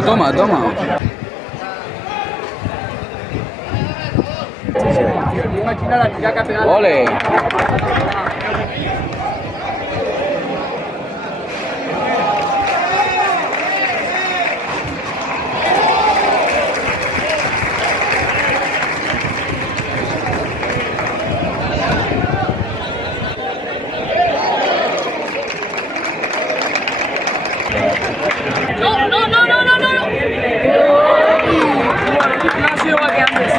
Toma, toma, toma. ¡Ole! No, no, no, no, no, no. No ha sido igual que antes.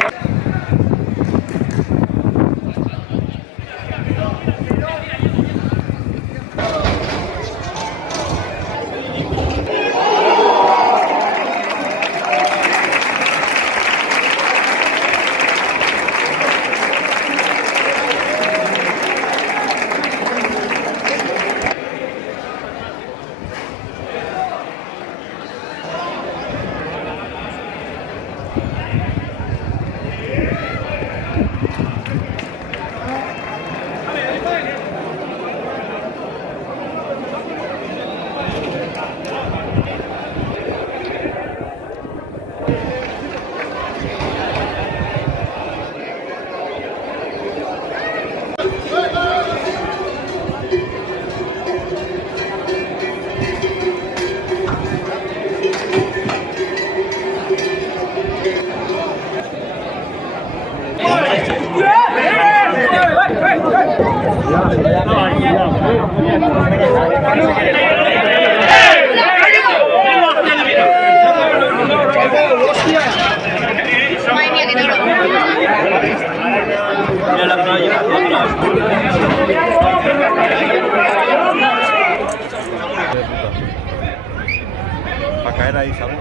Para caer ahí, ¿sabes?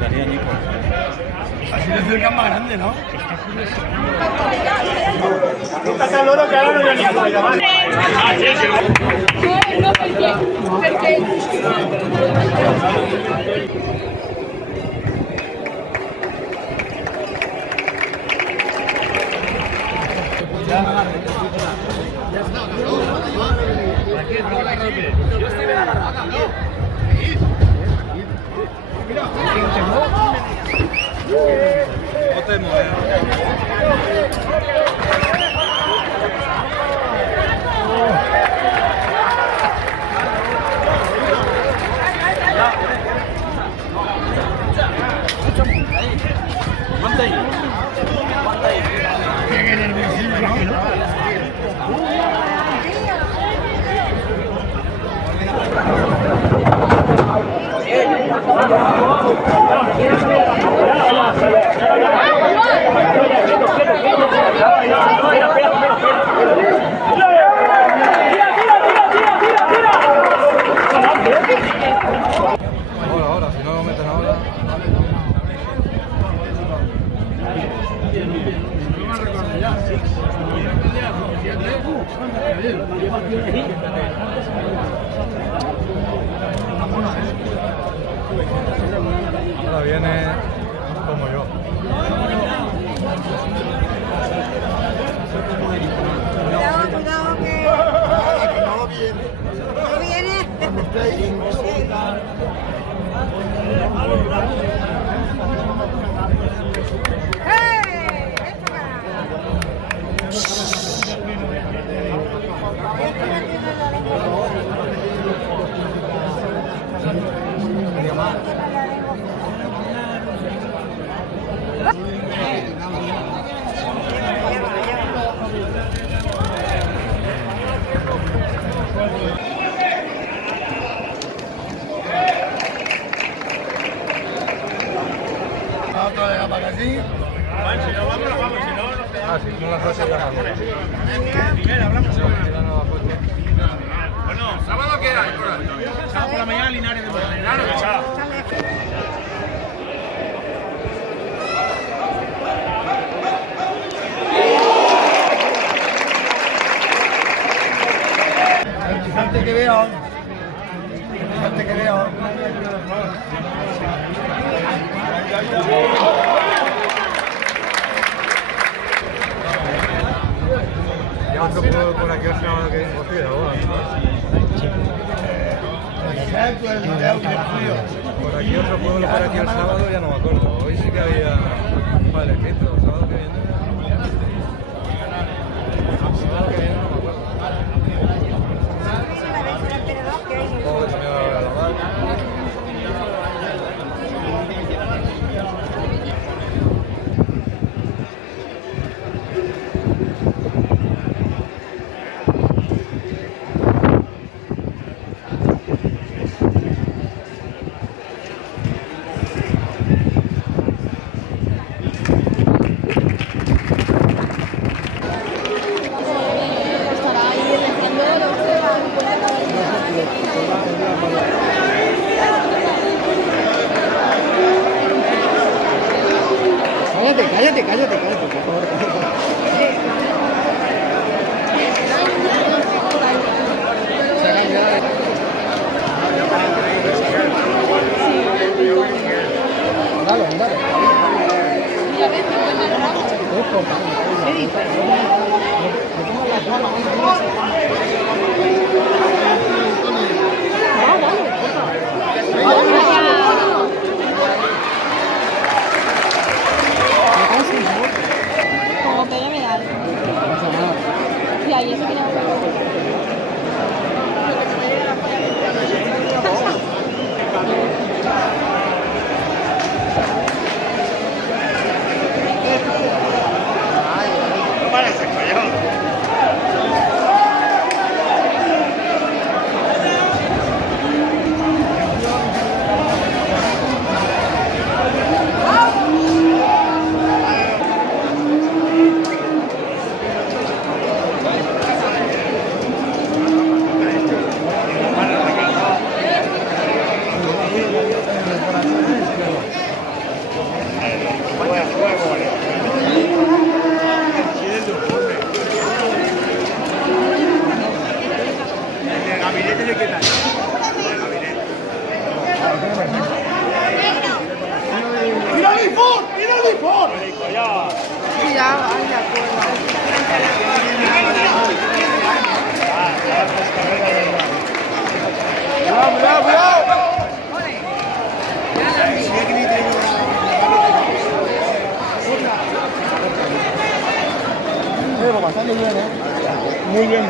Daría añicos. Así le cercan más grande, ¿no? Está el loro que ahora no voy a ni a llamar. No, porque... Ahora, si no lo meten ahora. Ahora viene como yo. Cuidado, cuidado que no viene. ¿No viene? ¡Hey! ¡Ven para acá! Ah, sí, no las hace para ahora. Miguel, hablamos sobre Bueno, sábado qué hay, sábado por la mañana Linares de Morena. Fíjate que veo. Fíjate que veo. Ya otro por aquí al sábado que hemos ido ahora. Exacto, el frío. Por aquí otro pueblo, por aquí el sábado, ya no me acuerdo. Hoy sí que había un bailecito, el sábado que viene. El sábado que viene no me acuerdo. Oh, también va a haber la vaca. Cállate, por favor. Como que ya me da. Sí, ahí eso tiene Bastante bien, ¿eh? Muy bien.